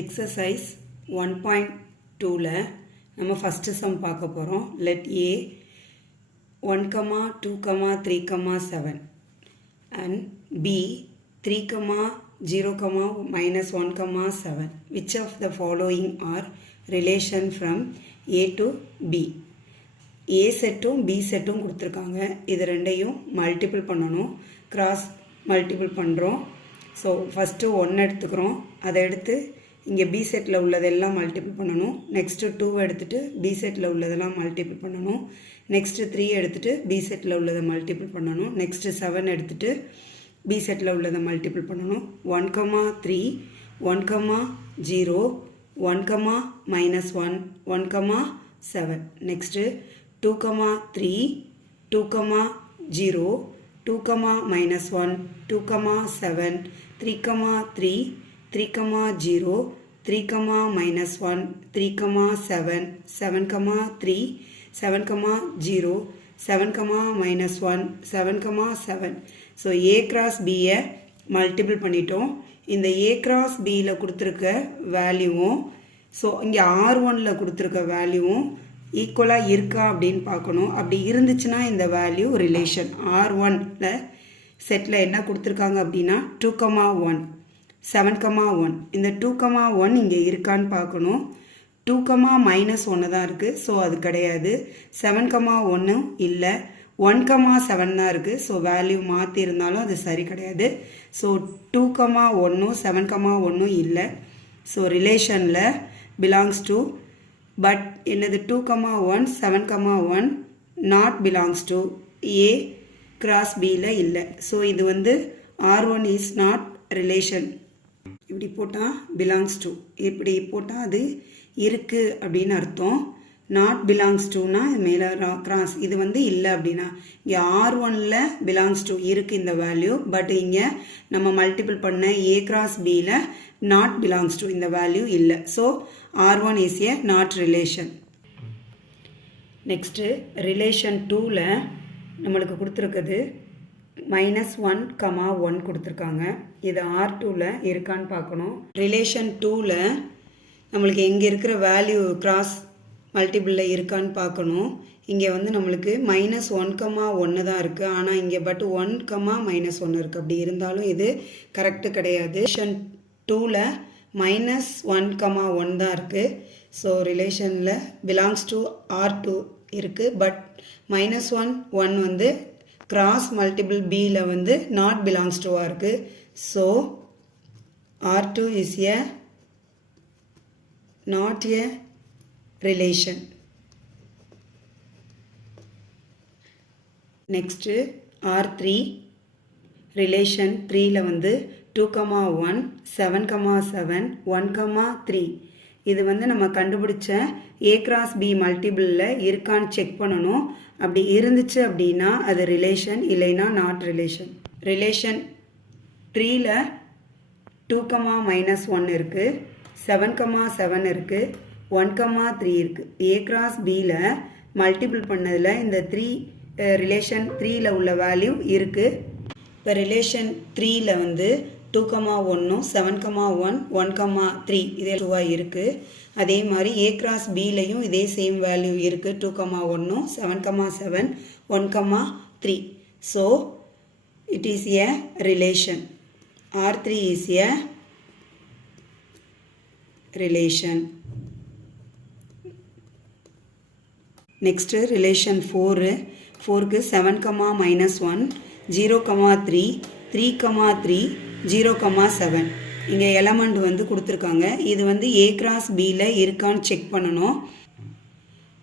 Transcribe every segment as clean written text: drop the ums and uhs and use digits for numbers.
Exercise 1.2ல நம்ம first some பார்க்க போகிறோம். Let A 1, 2, 3, 7 and B 3, 0, -1, 7. Which of the following are relation from A to B? A செட்டும் B செட்டும் கொடுத்துருக்காங்க. இது ரெண்டையும் multiple பண்ணணும். கிராஸ் மல்டிபிள் பண்ணுறோம். ஸோ ஃபஸ்ட்டு 1 எடுத்துக்கிறோம். அதை எடுத்து இங்கே B செட்டில் உள்ளதெல்லாம் மல்டிபிள் பண்ணணும். நெக்ஸ்ட்டு 2 எடுத்துகிட்டு B செட்டில் உள்ளதெல்லாம் மல்டிபிள் பண்ணணும். நெக்ஸ்ட்டு 3 எடுத்துகிட்டு B செட்டில் உள்ளதை மல்டிபிள் பண்ணணும். நெக்ஸ்ட்டு 7 எடுத்துகிட்டு B செட்டில் உள்ளதை மல்டிபிள் பண்ணணும். 1, 3, 1, 0, 1, -1, 1, 7. Next 2, 3, 2, 0, 2, -1, 2, 7, 3, 3, 3, 0, 3, -1, 3, 7, 7, 3, 7, 0, 7, -1, 7, 7. So A cross Bயை multiple பண்ணிட்டோம். இந்த A cross Bயில் கொடுத்துருக்க வேல்யூவும் ஸோ இங்கே R1ல் கொடுத்துருக்க வேல்யூவும் ஈக்குவலாக இருக்கா அப்படின்னு பார்க்கணும். அப்படி இருந்துச்சுன்னா இந்த வேல்யூ ரிலேஷன். R1ல் செட்டில் என்ன கொடுத்துருக்காங்க அப்படின்னா 2, 1, 7, 1. இந்த 2, 1 இங்கே இருக்கான்னு பார்க்கணும். 2, -1 தான் இருக்குது. ஸோ அது கிடையாது. 7, 1 இல்லை. 1, 7 தான் இருக்குது. ஸோ வேல்யூ மாற்றிருந்தாலும் அது சரி கிடையாது. ஸோ 2, 1, 7, 1 இல்லை. ஸோ ரிலேஷனில் பிலாங்ஸ் டு பட் என்னது 2, 1, 7, 1 not belongs to A cross Bயில் இல்லை. ஸோ இது வந்து R1 இஸ் நாட் ரிலேஷன். இப்படி போட்டால் பிலாங்ஸ் டு, இப்படி போட்டால் அது இருக்குது அப்படின்னு அர்த்தம். நாட் பிலாங்ஸ் டுனா மேலே கிராஸ், இது வந்து இல்லை அப்படின்னா இங்கே R1ல் பிலாங்ஸ் டு இருக்குது இந்த வேல்யூ. பட் இங்கே நம்ம மல்டிபிள் பண்ண A கிராஸ் Bயில் நாட் பிலாங்ஸ் டு இந்த வேல்யூ இல்லை. So R1 is a not relation. Next relation 2ல் நம்மளுக்கு கொடுத்துருக்குது -1, 1 கொடுத்துருக்காங்க. இது R2ல் இருக்கான்னு பார்க்கணும். ரிலேஷன் 2ல் நம்மளுக்கு எங்கே இருக்கிற வேல்யூ கிராஸ் மல்டிபிளில் இருக்கான்னு பார்க்கணும். இங்கே வந்து நம்மளுக்கு -1, 1 தான் இருக்குது. ஆனால் இங்கே பட் 1, -1 இருக்குது. அப்படி இருந்தாலும் இது கரெக்டு கிடையாது. ரிலேஷன் 2ல் -1, 1 தான் இருக்குது. ஸோ ரிலேஷனில் பிலாங்ஸ் டு R2 இருக்குது. பட் -1, 1 வந்து கிராஸ் மல்டிபிள் Bயில் வந்து நாட் பிலாங்ஸ் டுவாக இருக்குது. So R2 is a not a relation. Next R3 relation 3ல் வந்து 2, 1, 7, 7, 1, 3. இது வந்து நம்ம கண்டுபிடிச்ச A கிராஸ் B மல்டிபிளில் இருக்கான்னு செக் பண்ணணும். அப்படி இருந்துச்சு அப்படின்னா அது ரிலேஷன், இல்லைன்னா நாட் ரிலேஷன். ரிலேஷன் 3ல் 2, -1 இருக்குது. 7, 7 இருக்குது. 1, 3 இருக்குது. A கிராஸ் Bயில் மல்டிபிள் பண்ணதில் இந்த 3 ரிலேஷன் 3ல் உள்ள வேல்யூ இருக்குது. இப்போ ரிலேஷன் 3ல் வந்து 2, 1, 7, 1, 1, 3 இதே 2ஆக இருக்குது. அதே மாதிரி A கிராஸ் Bலையும் இதே சேம் வேல்யூ இருக்குது. 2, 1, 7, 7, 1, 3. So it is a relation. R3 is a relation. Next relation 4க்கு 7, -1, 0, 3, 3, 3, 0, 7. இங்கே எலமெண்ட் வந்து கொடுத்துருக்காங்க. இது வந்து A கிராஸ் Bயில் இருக்கான்னு செக் பண்ணணும்.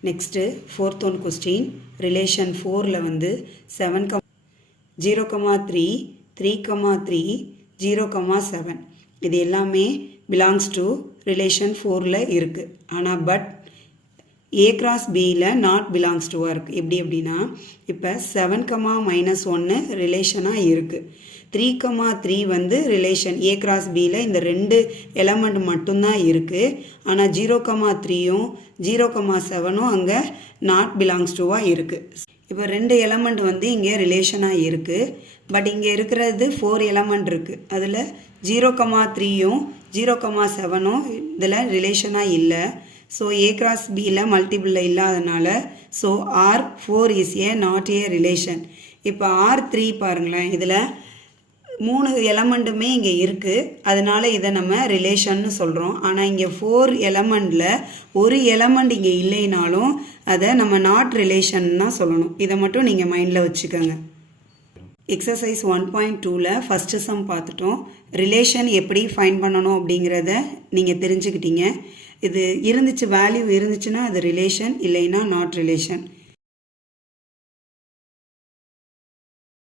Next 4th one question. Relation 4ல் வந்து 7, 0, 3, 3, 3, 0, 7. இது எல்லாமே பிலாங்ஸ் டு ரிலேஷன் 4ல் இருக்குது. ஆனால் பட் A கிராஸ் Bயில் நாட் பிலாங்ஸ் டுவாக இருக்குது. எப்படி அப்படின்னா இப்போ 7, -1 ரிலேஷனாக இருக்குது. 3, 3 வந்து ரிலேஷன் A கிராஸ் Bயில் இந்த 2 எலமெண்ட் மட்டும்தான் இருக்குது. ஆனால் 0, 3யும் 0, 7ம் அங்கே நாட் பிலாங்ஸ் டுவாக இருக்குது. இப்போ 2 எலமெண்ட் வந்து இங்கே ரிலேஷனாக இருக்குது. பட் இங்கே இருக்கிறது 4 எலமெண்ட் இருக்குது. அதில் 0, 3யும் 0,7ம் இதில் ரிலேஷனாக இல்லை. ஸோ A cross Bயில் மல்டிபிளில் இல்லாதனால so R4 is a not a relation. இப்போ R3 பாருங்களேன், இதில் 3 எலமெண்ட்டுமே இங்கே இருக்குது, அதனால இதை நம்ம ரிலேஷன்னு சொல்கிறோம். ஆனால் இங்கே 4 எலமெண்டில் ஒரு எலமெண்ட் இங்கே இல்லைனாலும் அதை நம்ம நாட் ரிலேஷன் தான் சொல்லணும். இதை மட்டும் நீங்கள் மைண்டில் வச்சுக்கோங்க. எக்ஸசைஸ் 1.2ல் ஃபஸ்ட்டு சம் பார்த்துட்டோம். ரிலேஷன் எப்படி ஃபைண்ட் பண்ணணும் அப்படிங்கிறத நீங்கள் தெரிஞ்சுக்கிட்டீங்க. இது இருந்துச்சு, வேல்யூ இருந்துச்சுன்னா அது ரிலேஷன், இல்லைன்னா நாட் ரிலேஷன்.